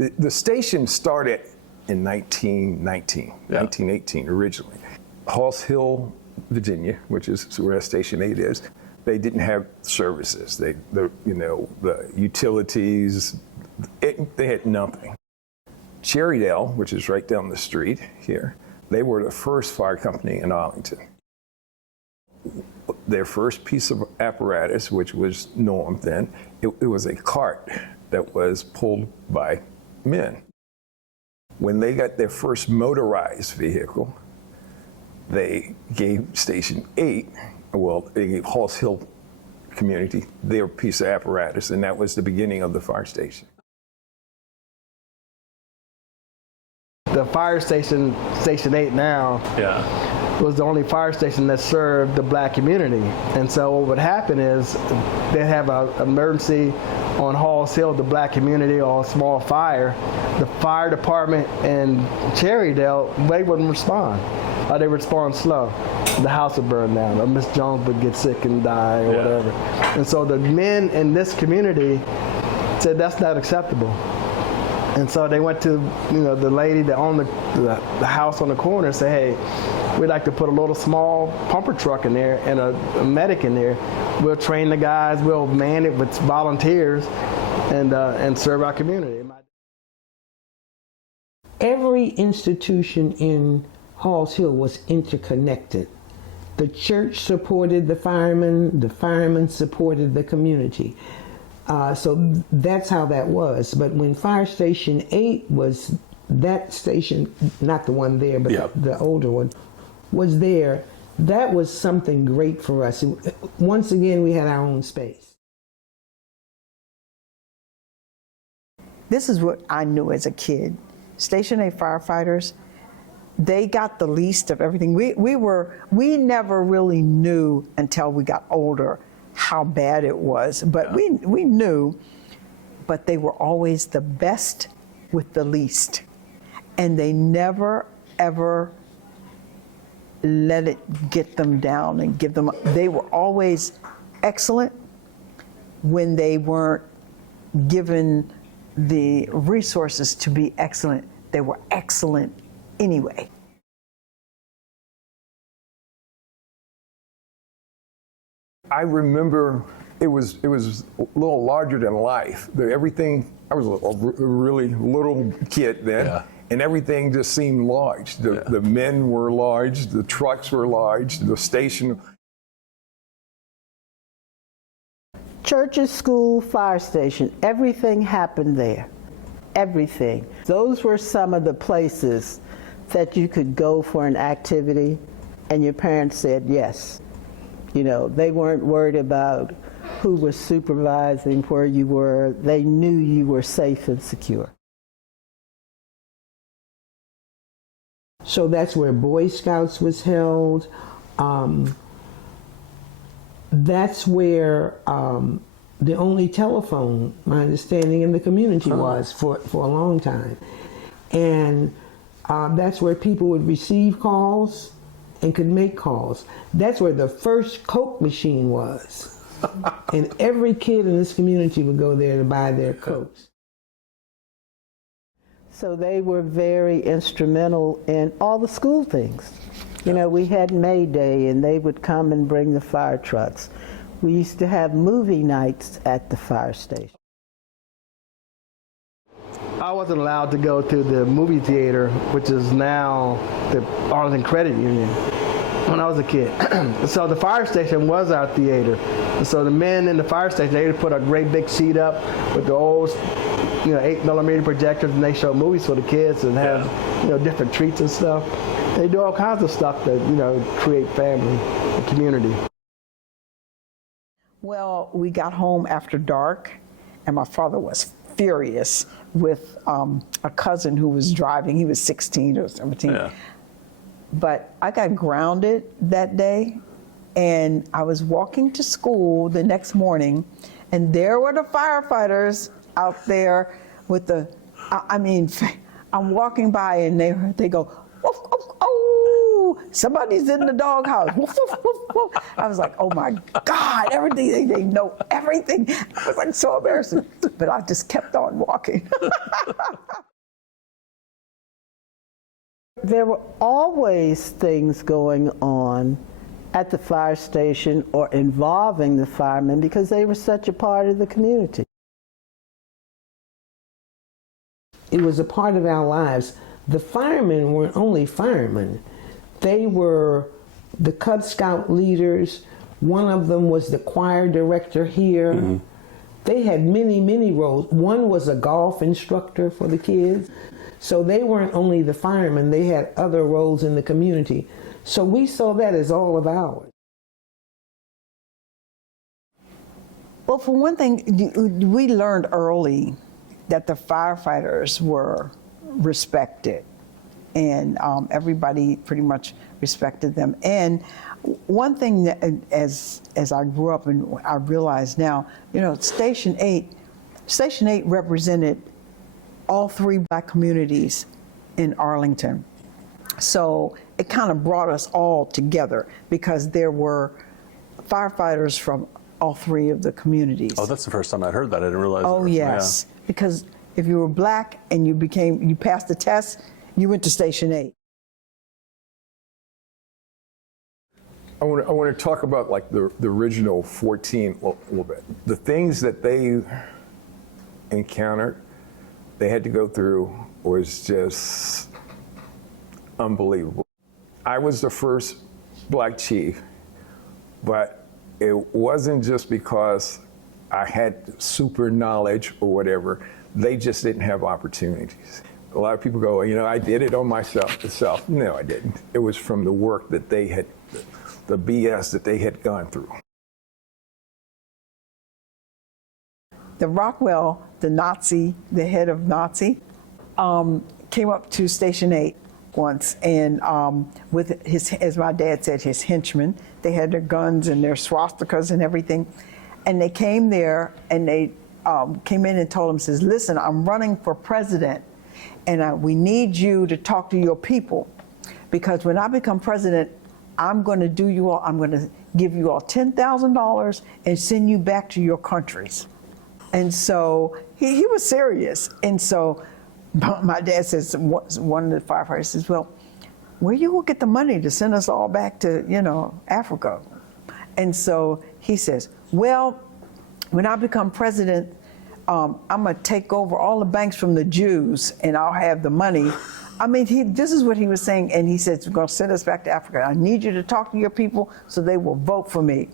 The station started in 1918 originally. Halls Hill, Virginia, which is where Station 8 is, they didn't have services. The utilities, they had nothing. Cherrydale, which is right down the street here, they were the first fire company in Arlington. Their first piece of apparatus, which was norm then, it was a cart that was pulled by men. When they got their first motorized vehicle, they gave Station 8, they gave Halls Hill community their piece of apparatus, and that was the beginning of the fire station. The fire station, Station 8 now, was the only fire station that served the black community. And so what would happen is they'd have an emergency on Halls Hill, the black community, or a small fire. The fire department in Cherrydale, they wouldn't respond. Or they would respond slow. The house would burn down, or Miss Jones would get sick and die, or whatever. And so the men in this community said that's not acceptable. And so they went to, the lady that owned the house on the corner and said, hey, we'd like to put a little small pumper truck in there and a medic in there. We'll train the guys, we'll man it with volunteers and serve our community. Every institution in Halls Hill was interconnected. The church supported the firemen supported the community. So that's how that was. But when Fire Station 8 was, that station, not the one there, but the older one, was there, that was something great for us. Once again, we had our own space. This is what I knew as a kid. Station 8 firefighters, they got the least of everything. We never really knew until we got older how bad it was, but we knew, but they were always the best with the least. And they never, ever let it get them down and give them, they were always excellent when they weren't given the resources to be excellent. They were excellent anyway. I remember it was a little larger than life. Everything, I was a really little kid then, and everything just seemed large. The men were large, the trucks were large, the station. Churches, school, fire station, everything happened there. Everything. Those were some of the places that you could go for an activity and your parents said yes. They weren't worried about who was supervising where you were. They knew you were safe and secure. So that's where Boy Scouts was held. That's where the only telephone, my understanding, in the community was for a long time. And that's where people would receive calls and could make calls. That's where the first Coke machine was. And every kid in this community would go there to buy their Cokes. So they were very instrumental in all the school things. We had May Day and they would come and bring the fire trucks. We used to have movie nights at the fire station. I wasn't allowed to go to the movie theater, which is now the Arlington Credit Union, when I was a kid. So the fire station was our theater. So the men in the fire station, they would put a great big seat up with the old 8mm projectors, and they show movies for the kids and have different treats and stuff. They do all kinds of stuff that create family and community. Well, we got home after dark, and my father was furious with a cousin who was driving. He was 16 or 17. Yeah. But I got grounded that day, and I was walking to school the next morning, and there were the firefighters out there with the, I'm walking by, and they go, woof, woof, oh, somebody's in the doghouse. Woof, woof, woof, woof. I was like, oh my God, everything, they know everything. I was like so embarrassing, but I just kept on walking. There were always things going on at the fire station or involving the firemen because they were such a part of the community. It was a part of our lives. The firemen weren't only firemen. They were the Cub Scout leaders. One of them was the choir director here. Mm-hmm. They had many, many roles. One was a golf instructor for the kids. So they weren't only the firemen, they had other roles in the community. So we saw that as all of ours. Well, for one thing, we learned early that the firefighters were respected, and everybody pretty much respected them. And one thing that, as I grew up and I realize now, you know, Station 8 represented all 3 black communities in Arlington. So it kind of brought us all together because there were firefighters from all 3 of the communities. Oh, that's the first time I heard that. I didn't realize. Oh, yes. Yeah. Because if you were black and you passed the test, you went to Station 8. I want to talk about like the original 14 a little bit. The things that they encountered, they had to go through was just unbelievable. I was the first black chief, but it wasn't just because I had super knowledge or whatever. They just didn't have opportunities. A lot of people go, you know, I did it on myself. No, I didn't. It was from the work that they had, the BS that they had gone through. The Rockwell, the head of Nazi, came up to Station 8 once, and with his, as my dad said, his henchmen. They had their guns and their swastikas and everything, and they came there and they came in and told him, says, listen, I'm running for president, and we need you to talk to your people, because when I become president, I'm going to do you all, I'm going to give you all $10,000 and send you back to your countries. And so he was serious. And so my dad says, one of the firefighters says, well, where you going to get the money to send us all back to, you know, Africa? And so he says, well, when I become president, I'm going to take over all the banks from the Jews and I'll have the money. I mean, this is what he was saying. And he says, we're going to send us back to Africa. I need you to talk to your people so they will vote for me.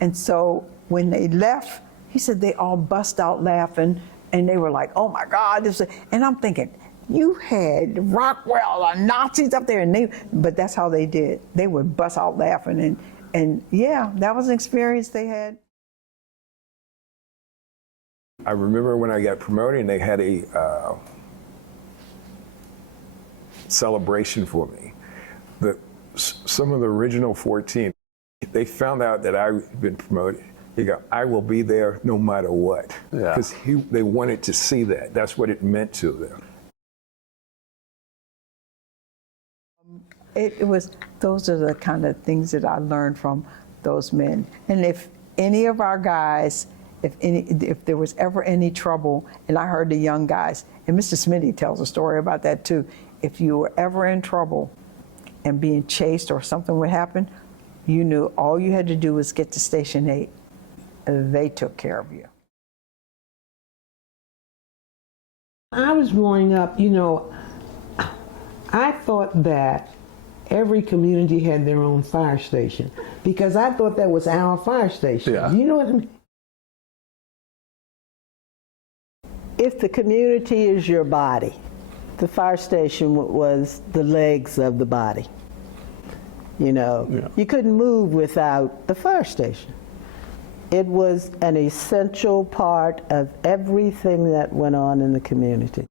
And so when they left, he said they all bust out laughing, and they were like, oh my God. And I'm thinking, you had Rockwell and Nazis up there, and but that's how they did. They would bust out laughing, and yeah, that was an experience they had. I remember when I got promoted, and they had a celebration for me. Some of the original 14, they found out that I'd been promoted. They go, I will be there no matter what. Because they wanted to see that. That's what it meant to them. It was, those are the kind of things that I learned from those men. And if any of our guys, if there was ever any trouble, and I heard the young guys, and Mr. Smitty tells a story about that too, if you were ever in trouble and being chased or something would happen, you knew all you had to do was get to Station 8. They took care of you. I was growing up, you know, I thought that every community had their own fire station because I thought that was our fire station. Yeah. You know what I mean? If the community is your body, the fire station was the legs of the body. You know, you couldn't move without the fire station. It was an essential part of everything that went on in the community.